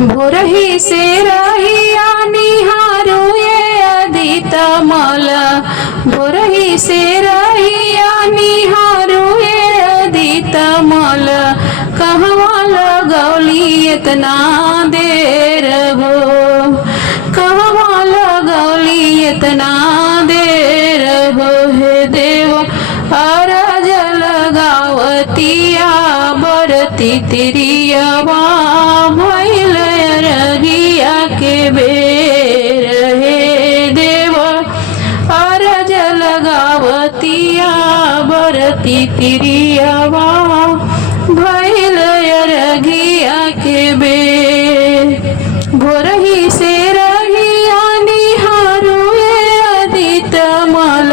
भोरही से रहिया निहारू ये अदित मल। भोरही से रहिया निहारू ये अदित मल। कहवा लगौली इतना देर हो, कहवा लगौली इतना देर हो। हे देव अरज लगावतिया बरती तिरियवा भइल अरगिया के बेर। हे देव अरज लगावतिया बरती तिरियवा भइल अरगिया के बेर। भोरही से रहिया निहारू ये अदित मल।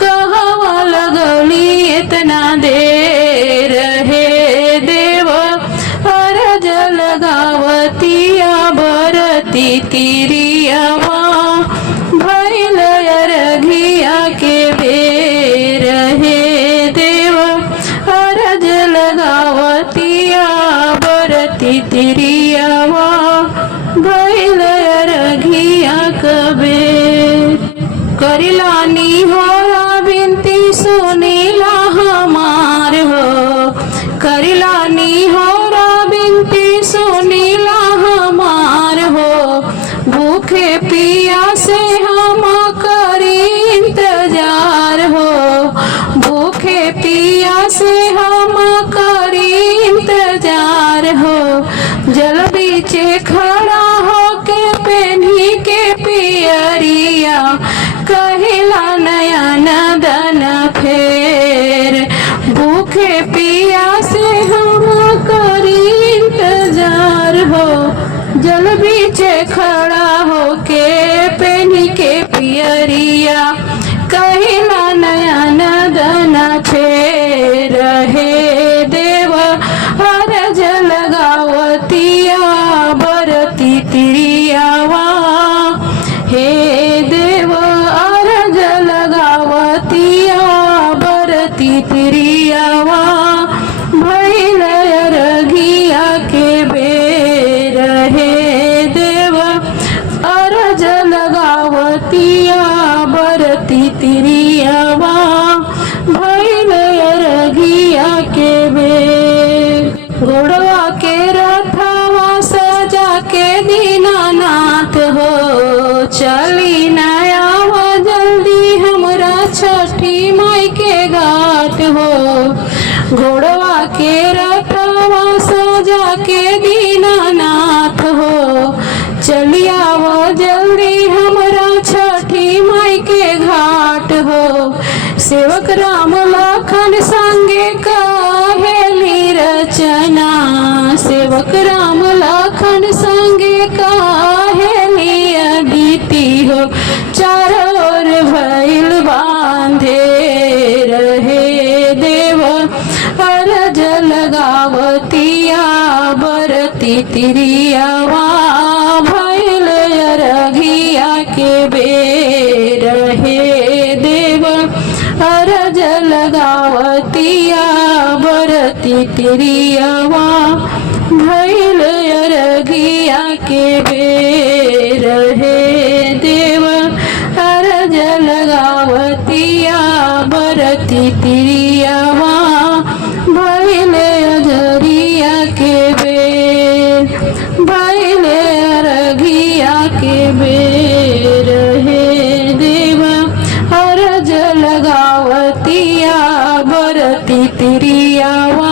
कहवा लगौली इतना देर। हे देव अरज लगावतिया बरती तिरियवा भइल अरगिया के बेर। हे देव अरज लगावतिया बरती तिरियवा भइल अरगिया के बेर। करिला निहोरा बिनती सुनीला हमार हो। करिला निहोरा बिनती सुनीला हमार हो। भूखे पिया से हम करी इंतजार हो। भूखे पिया से हम करी इंतजार हो। जल बीचे खड़ा हो के पेन्ही के पियरिया कहिला नयन दन फेर। भूखे पिया से हम करी इंतजार हो। जल बीचे खड़ा हो के पेन्ही के पियरिया कहिला नयन दन फेर। हे देव अरज लगावतिया बरती तिरियवा। हे देव अरज लगावतिया बरती तिरियवा भइल अरगिया के बेर। हे देव अरज लगावतिया बरती तिरियवा भइल अरगिया के बेर। घोड़वा के रथवा सजा के दीनानाथ हो। चली नया हो जल्दी हमरा छठी माई के घाट हो। घोड़वा के रथवा सजा के दीनानाथ हो। चलिया वो जल्दी हमरा छठी माई के घाट हो। सेवक राम लखन संगे कहेली रचना। सेवक राम लखन संगे कहेली अदिति हो। चारों ओर भइल बांधे रहे देव अरज लगावतिया बरती तिरियवा भइल अरगिया के बेर। हे देव अरज लगावतिया बरती तिरियवा भइल अरगिया के बेर। हे देव अरज लगावतिया बरती तिरियवा भइल अरगिया के बेर। भइल अरगिया के बेर। हे देव अरज लगावतिया बरती तिरियवा